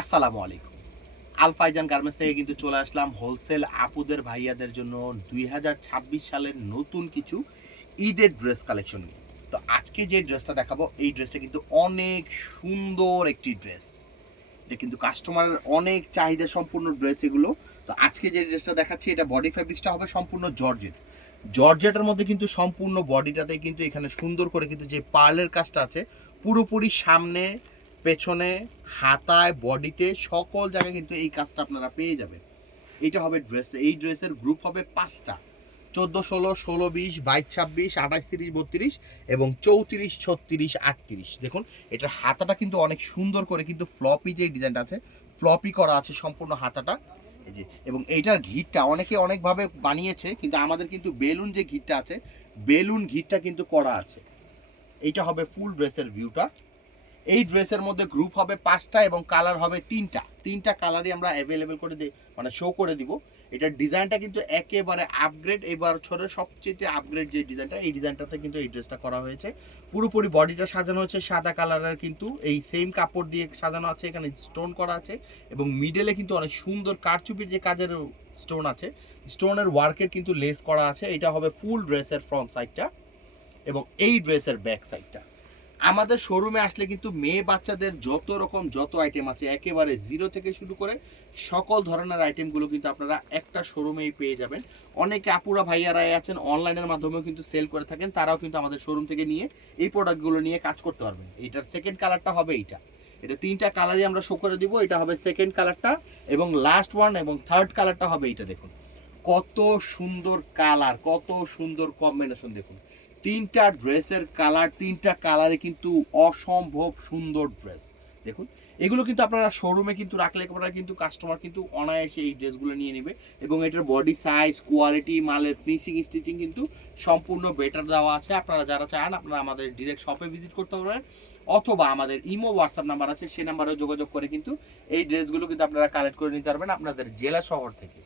আসসালামু আলাইকুম। আল ফাইজান গার্মেন্টস থেকে কিন্তু চলে আসলাম হোলসেল আপুদের ভাইয়াদের জন্য ২০২৬ সালের নতুন কিছু ঈদের ড্রেস কালেকশন নিয়ে। তো আজকে যে ড্রেসটা দেখাবো এই ড্রেসটা কিন্তু অনেক সুন্দর একটি ড্রেস। এটা কিন্তু কাস্টমারের অনেক চাহিদা সম্পূর্ণ ড্রেস এগুলো। তো আজকে যে ড্রেসটা দেখাচ্ছি এটা বডি ফ্যাব্রিক্সটা হবে সম্পূর্ণ জর্জেট। জর্জেটের মধ্যে কিন্তু সম্পূর্ণ বডিটাতে কিন্তু এখানে সুন্দর করে কিন্তু যে পার্লের কাজটা আছে পুরোপুরি সামনে, পেছনে, হাতায়, বডিতে সকল জায়গায় কিন্তু এই কাজটা আপনারা পেয়ে যাবেন। এইটা হবে ড্রেস। এই ড্রেসের গ্রুপ হবে ৫টা: ১৪, ১৬, ১৬, ২০, ২২, ২৬, ২৮, ৩০, ৩২ এবং ৩৪, ৩৬, ৩৮। দেখুন এটার হাতাটা কিন্তু অনেক সুন্দর করে কিন্তু ফ্লপি যে ডিজাইনটা আছে ফ্লপি করা আছে সম্পূর্ণ হাতাটা। এই যে, এবং এইটার ঘিরটা অনেকে অনেকভাবে বানিয়েছে, কিন্তু আমাদের কিন্তু বেলুন যে ঘিরটা আছে বেলুন ঘিরটা কিন্তু করা আছে। এইটা হবে ফুল ড্রেসের ভিউটা। এই ড্রেসের মধ্যে গ্রুপ হবে ৫টা এবং কালার হবে ৩টা কালারই আমরা অ্যাভেলেবেল করে দিই, মানে শো করে দিব। এটার ডিজাইনটা কিন্তু একেবারে আপগ্রেড, এবার ছোটের সবচেয়ে আপগ্রেড যে ডিজাইনটা এই ডিজাইনটাতে কিন্তু এই ড্রেসটা করা হয়েছে। পুরোপুরি বডিটা সাজানো হয়েছে সাদা কালারের, কিন্তু এই সেম কাপড় দিয়ে সাজানো আছে, এখানে স্টোন করা আছে এবং মিডলে কিন্তু অনেক সুন্দর কারচুপির যে কাজের স্টোন আছে, স্টোনের ওয়ার্কের কিন্তু লেস করা আছে। এটা হবে ফুল ড্রেসের ফ্রন্ট সাইডটা এবং এই ড্রেসের ব্যাক সাইডটা। আমাদের শোরুমে আসলে কিন্তু মেয়ে বাচ্চাদের যত আইটেম আছে একেবারে জিরো থেকে শুরু করে সকল ধরনের আইটেমগুলো কিন্তু আপনারা একটা শোরুমেই পেয়ে যাবেন। অনেকে আপুরা ভাইয়ারাই আছেন অনলাইনের মাধ্যমেও কিন্তু সেল করে থাকেন, তারাও কিন্তু আমাদের শোরুম থেকে নিয়ে এই প্রোডাক্টগুলো নিয়ে কাজ করতে পারবেন। এটার সেকেন্ড কালারটা হবে এইটা। এটা ৩টা কালারই আমরা শো করে দিব। এটা হবে সেকেন্ড কালারটা এবং লাস্ট ওয়ান এবং থার্ড কালারটা হবে এইটা। দেখুন কত সুন্দর কালার, কত সুন্দর কম্বিনেশন। দেখুন ৩টা ড্রেসের কালার, ৩টা কালারে কিন্তু অসম্ভব সুন্দর ড্রেস। দেখুন এগুলো কিন্তু আপনারা শোরুমে কিন্তু রাখলে আপনারা কিন্তু কাস্টমার কিন্তু অনায়াসে এই ড্রেসগুলো নিয়ে নেবে এবং এটার বডি সাইজ, কোয়ালিটি, মালের ফিনিশিং, স্টিচিং কিন্তু সম্পূর্ণ বেটার দেওয়া আছে। আপনারা যারা চান আপনারা আমাদের ডিরেক্ট শপে ভিজিট করতে পারেন অথবা আমাদের ইমো হোয়াটসঅ্যাপ নাম্বার আছে সেই নাম্বারেও যোগাযোগ করে কিন্তু এই ড্রেসগুলো কিন্তু আপনারা কালেক্ট করে নিতে পারবেন আপনাদের জেলা শহর থেকে।